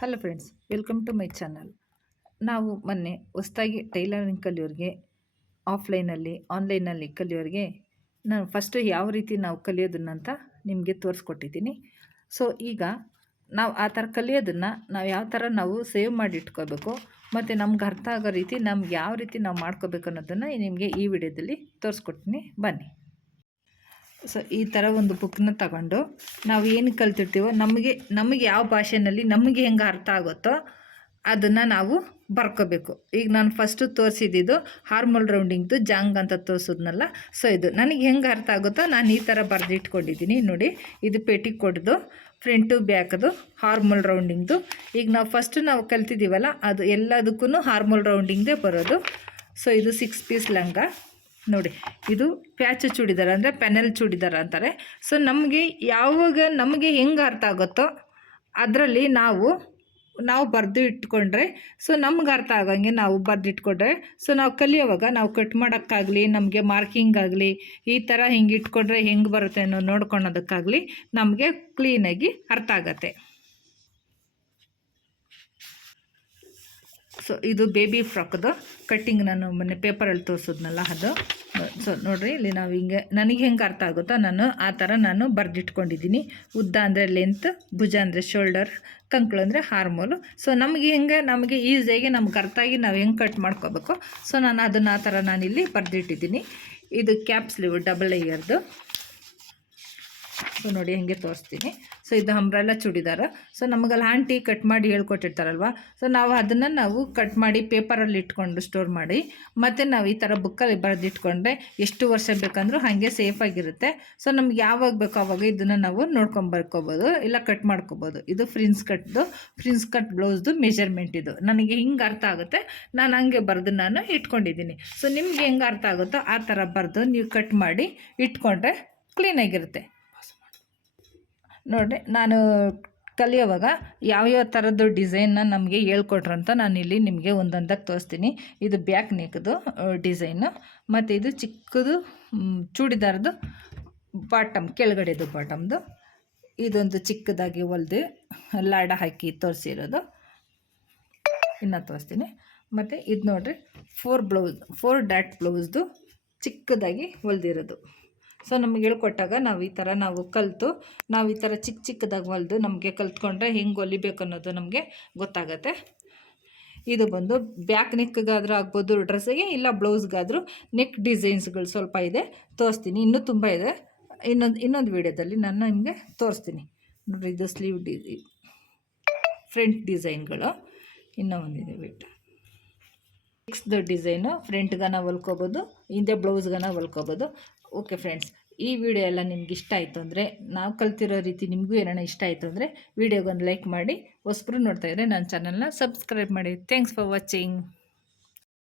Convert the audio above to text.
Hello friends, welcome to my channel. ನಾವು ಮೊನ್ನೆ ಹೊಸದಾಗಿ ಟೈಲರಿಂಗ್ ಕಲಿಯೋರಿಗೆ ಆಫ್ಲೈನಲ್ಲಿ ಆನ್ಲೈನಲ್ಲಿ ಕಲಿಯೋರಿಗೆ ನಾನು ಫಸ್ಟು ಯಾವ ರೀತಿ ನಾವು ಕಲಿಯೋದನ್ನಂತ ನಿಮಗೆ ತೋರಿಸ್ಕೊಟ್ಟಿದ್ದೀನಿ. ಸೊ ಈಗ ನಾವು ಆ ಥರ ಕಲಿಯೋದನ್ನು ನಾವು ಯಾವ ಥರ ನಾವು ಸೇವ್ ಮಾಡಿ ಇಟ್ಕೋಬೇಕು ಮತ್ತು ನಮ್ಗೆ ಅರ್ಥ ಆಗೋ ರೀತಿ ನಮ್ಗೆ ಯಾವ ರೀತಿ ನಾವು ಮಾಡ್ಕೋಬೇಕು ಅನ್ನೋದನ್ನು ನಿಮಗೆ ಈ ವಿಡಿಯೋದಲ್ಲಿ ತೋರಿಸ್ಕೊಡ್ತೀನಿ, ಬನ್ನಿ. ಸೊ ಈ ಥರ ಒಂದು ಬುಕ್ನ ತಗೊಂಡು ನಾವು ಏನು ಕಲ್ತಿರ್ತೀವೋ ನಮಗೆ ಯಾವ ಭಾಷೆಯಲ್ಲಿ ನಮಗೆ ಹೆಂಗೆ ಅರ್ಥ ಆಗುತ್ತೋ ಅದನ್ನು ನಾವು ಬರ್ಕೋಬೇಕು. ಈಗ ನಾನು ಫಸ್ಟು ತೋರಿಸಿದ್ದು ಹಾರ್ಮೋಲ್ ರೌಂಡಿಂಗ್ದು ಜಾಂಗ್ ಅಂತ ತೋರಿಸಿದ್ನಲ್ಲ. ಸೊ ಇದು ನನಗೆ ಹೆಂಗೆ ಅರ್ಥ ಆಗುತ್ತೋ ನಾನು ಈ ಥರ ಬರೆದಿಟ್ಕೊಂಡಿದ್ದೀನಿ ನೋಡಿ. ಇದು ಪೆಟಿಕೋಟ್ದು ಫ್ರಂಟು ಬ್ಯಾಕ್ದು ಹಾರ್ಮೋಲ್ ರೌಂಡಿಂಗ್ದು. ಈಗ ನಾವು ಕಲ್ತಿದ್ದೀವಲ್ಲ ಅದು ಎಲ್ಲದಕ್ಕೂ ಹಾರ್ಮೋಲ್ ರೌಂಡಿಂಗ್ದೇ ಬರೋದು. ಸೊ ಇದು 6 ಪೀಸ್ ಲಂಗ ನೋಡಿ. ಇದು ಪ್ಯಾಚ್ ಚೂಡಿದಾರ ಅಂದರೆ ಪೆನಲ್ ಚೂಡಿದಾರ ಅಂತಾರೆ. ಸೊ ನಮಗೆ ಹೆಂಗೆ ಅರ್ಥ ಆಗುತ್ತೋ ಅದರಲ್ಲಿ ನಾವು ಬರೆದು ಇಟ್ಕೊಂಡ್ರೆ, ಸೊ ನಮ್ಗೆ ಅರ್ಥ ಆಗಂಗೆ ನಾವು ಬರೆದಿಟ್ಕೊಂಡ್ರೆ, ಸೊ ನಾವು ಕಲಿಯೋವಾಗ ನಾವು ಕಟ್ ಮಾಡೋಕ್ಕಾಗಲಿ, ನಮಗೆ ಮಾರ್ಕಿಂಗ್ ಆಗಲಿ, ಈ ಥರ ಹಿಂಗೆ ಇಟ್ಕೊಂಡ್ರೆ ಹೆಂಗೆ ಬರುತ್ತೆ ಅನ್ನೋ ನೋಡ್ಕೊಳೋದಕ್ಕಾಗಲಿ ನಮಗೆ ಕ್ಲೀನಾಗಿ ಅರ್ಥ ಆಗತ್ತೆ. ಸೊ ಇದು ಬೇಬಿ ಫ್ರಾಕ್ದು ಕಟ್ಟಿಂಗ್ ನಾನು ಮೊನ್ನೆ ಪೇಪರಲ್ಲಿ ತೋರಿಸಿದ್ನಲ್ಲ ಅದು. ಸೊ ನೋಡಿರಿ, ಇಲ್ಲಿ ನಾವು ಹಿಂಗೆ ನನಗೆ ಹೆಂಗೆ ಅರ್ಥ ಆಗುತ್ತೋ ಆ ಥರ ನಾನು ಬರೆದಿಟ್ಕೊಂಡಿದ್ದೀನಿ. ಉದ್ದ ಅಂದರೆ ಲೆಂತ್, ಭುಜ ಅಂದರೆ ಶೋಲ್ಡರ್, ಕಂಕ್ಳು ಅಂದರೆ ಹಾರ್ಮೋಲು. ಸೊ ನಮಗೆ ಈಸಿಯಾಗಿ ನಮ್ಗೆ ಅರ್ಥ ಆಗಿ ನಾವು ಹೆಂಗೆ ಕಟ್ ಮಾಡ್ಕೋಬೇಕು. ಸೊ ನಾನು ಅದನ್ನು ಆ ಥರ ನಾನಿಲ್ಲಿ ಬರೆದಿಟ್ಟಿದ್ದೀನಿ. ಇದು ಕ್ಯಾಪ್ ಸ್ಲೀವ್ ಡಬಲ್ ಲೇಯರ್ದು. ಸೊ ನೋಡಿ ಹೆಂಗೆ ತೋರಿಸ್ತೀನಿ. ಸೊ ಇದು ಅಂಬ್ರೆಲ್ಲ ಚೂಡಿದಾರ. ಸೊ ನಮಗಲ್ಲಿ ಆಂಟಿ ಕಟ್ ಮಾಡಿ ಹೇಳ್ಕೊಟ್ಟಿರ್ತಾರಲ್ವ. ಸೊ ನಾವು ಕಟ್ ಮಾಡಿ ಪೇಪರಲ್ಲಿ ಇಟ್ಕೊಂಡು ಸ್ಟೋರ್ ಮಾಡಿ ಮತ್ತು ನಾವು ಈ ಥರ ಬುಕ್ಕಲ್ಲಿ ಬರೆದಿಟ್ಕೊಂಡ್ರೆ ಎಷ್ಟು ವರ್ಷ ಬೇಕಂದ್ರೂ ಹಾಗೆ ಸೇಫಾಗಿರುತ್ತೆ. ಸೊ ನಮ್ಗೆ ಯಾವಾಗ ಬೇಕೋ ಆವಾಗ ಇದನ್ನು ನಾವು ನೋಡ್ಕೊಂಬರ್ಕೋಬೋದು, ಇಲ್ಲ ಕಟ್ ಮಾಡ್ಕೋಬೋದು. ಇದು ಫ್ರಿನ್ಸ್ ಕಟ್ ಬ್ಲೌಸ್ದು ಮೆಜರ್ಮೆಂಟ್ ಇದು. ನನಗೆ ಹಿಂಗೆ ಅರ್ಥ ಆಗುತ್ತೆ, ನಾನು ಹಂಗೆ ಬರೆದು ನಾನು ಇಟ್ಕೊಂಡಿದ್ದೀನಿ. ಸೊ ನಿಮ್ಗೆ ಹೆಂಗೆ ಅರ್ಥ ಆಗುತ್ತೋ ಆ ಥರ ಬರೆದು ನೀವು ಕಟ್ ಮಾಡಿ ಇಟ್ಕೊಂಡ್ರೆ ಕ್ಲೀನಾಗಿರುತ್ತೆ. ನೋಡಿರಿ, ನಾನು ಕಲಿಯೋವಾಗ ಯಾವ್ಯಾವ ಥರದ್ದು ಡಿಸೈನ್ನ ನಮಗೆ ಹೇಳ್ಕೊಟ್ರಂತ ನಾನಿಲ್ಲಿ ನಿಮಗೆ ಒಂದೊಂದಾಗಿ ತೋರಿಸ್ತೀನಿ. ಇದು ಬ್ಯಾಕ್ ನೆಕ್ದು ಡಿಸೈನು, ಮತ್ತು ಇದು ಚಿಕ್ಕದು ಚೂಡಿದಾರದು ಕೆಳಗಡೆದು ಬಾಟಮ್ದು. ಇದೊಂದು ಚಿಕ್ಕದಾಗಿ ಹೊಲ್ದು ಲಾಡ ಹಾಕಿ ತೋರಿಸಿರೋದು ಇನ್ನು ತೋರಿಸ್ತೀನಿ. ಮತ್ತು ಇದು ನೋಡಿರಿ 4 ಡಾಟ್ ಬ್ಲೌಸ್ದು ಚಿಕ್ಕದಾಗಿ ಹೊಲ್ದಿರೋದು. ಸೊ ನಮಗೆ ಹೇಳ್ಕೊಟ್ಟಾಗ ನಾವು ಈ ಥರ ನಾವು ಈ ಥರ ಚಿಕ್ಕದಾಗಿ ಹೊಲಿದು ನಮಗೆ ಕಲ್ತ್ಕೊಂಡ್ರೆ ಹೆಂಗೆ ಹೊಲಿಬೇಕು ಅನ್ನೋದು ನಮಗೆ ಗೊತ್ತಾಗತ್ತೆ. ಇದು ಬಂದು ಬ್ಯಾಕ್ ನೆಕ್ಗಾದರೂ ಆಗ್ಬೋದು ಡ್ರೆಸ್ಸಿಗೆ, ಇಲ್ಲ ಬ್ಲೌಸ್ಗಾದರೂ ನೆಕ್ ಡಿಸೈನ್ಸ್ಗಳು ಸ್ವಲ್ಪ ಇದೆ, ತೋರಿಸ್ತೀನಿ. ಇನ್ನೂ ತುಂಬ ಇದೆ, ಇನ್ನೊಂದು ವೀಡಿಯೋದಲ್ಲಿ ನಾನು ನಿಮಗೆ ತೋರಿಸ್ತೀನಿ. ನೋಡಿರಿ, ಇದು ಸ್ಲೀವ್ ಫ್ರಂಟ್ ಡಿಸೈನ್ಗಳು. ಇನ್ನೂ ಒಂದಿದೆ ಬಿಟ್ಟು ನೆಕ್ಸ್ಟ್ದು ಡಿಸೈನು ಫ್ರಂಟ್ಗನ ಹೊಲ್ಕೋಬೋದು, ಹಿಂದೆ ಬ್ಲೌಸ್ಗನ ಹೊಲ್ಕೋಬೋದು. ಓಕೆ ಫ್ರೆಂಡ್ಸ್, ಈ ವಿಡಿಯೋ ಎಲ್ಲ ನಿಮ್ಗೆ ಇಷ್ಟ ಆಯಿತು ಅಂದರೆ, ನಾವು ಕಲ್ತಿರೋ ರೀತಿ ನಿಮಗೂ ಏನಾರ ಇಷ್ಟ ಆಯಿತು ಅಂದರೆ ವಿಡಿಯೋಗೊಂದು ಲೈಕ್ ಮಾಡಿ, ಹೊಸಬ್ರು ನೋಡ್ತಾಯಿದ್ರೆ ನನ್ನ ಚಾನಲ್ನ ಸಬ್ಸ್ಕ್ರೈಬ್ ಮಾಡಿ. Thanks for watching.